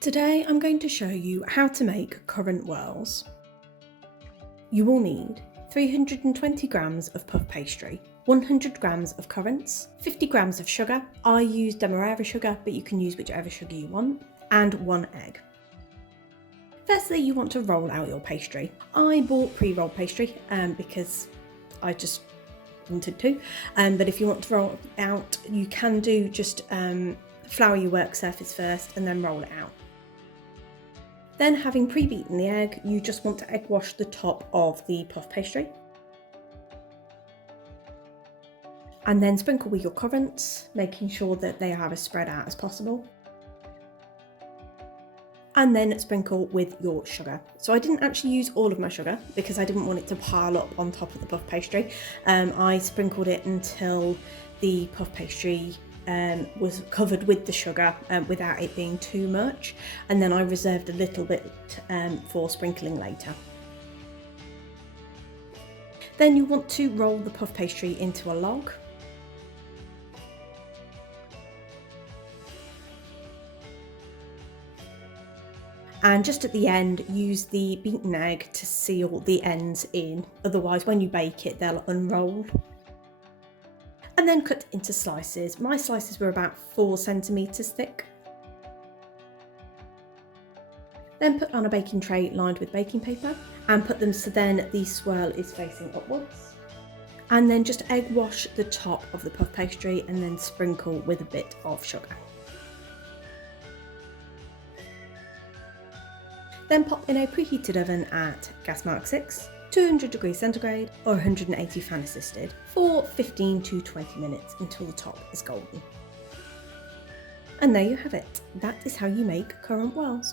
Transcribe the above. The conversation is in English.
Today I'm going to show you how to make currant whirls. You will need 320 grams of puff pastry, 100 grams of currants, 50 grams of sugar. I use demerara sugar, but you can use whichever sugar you want, and 1 egg. Firstly, you want to roll out your pastry. I bought pre-rolled pastry because I just wanted to, but if you want to roll it out, you can do just flour your work surface first and then roll it out. Then, having pre-beaten the egg, you just want to egg wash the top of the puff pastry. And then sprinkle with your currants, making sure that they are as spread out as possible. And then sprinkle with your sugar. So I didn't actually use all of my sugar because I didn't want it to pile up on top of the puff pastry. I sprinkled it until the puff pastry was covered with the sugar without it being too much, and then I reserved a little bit for sprinkling later. Then you want to roll the puff pastry into a log. And just at the end, use the beaten egg to seal the ends in, otherwise when you bake it they'll unroll. And then cut into slices. My slices were about 4 centimetres thick. Then put on a baking tray lined with baking paper and put them so then the swirl is facing upwards. And then just egg wash the top of the puff pastry and then sprinkle with a bit of sugar. Then pop in a preheated oven at gas mark 6, 200 degrees centigrade or 180 fan assisted for 15 to 20 minutes until the top is golden. And there you have it. That is how you make currant whirls.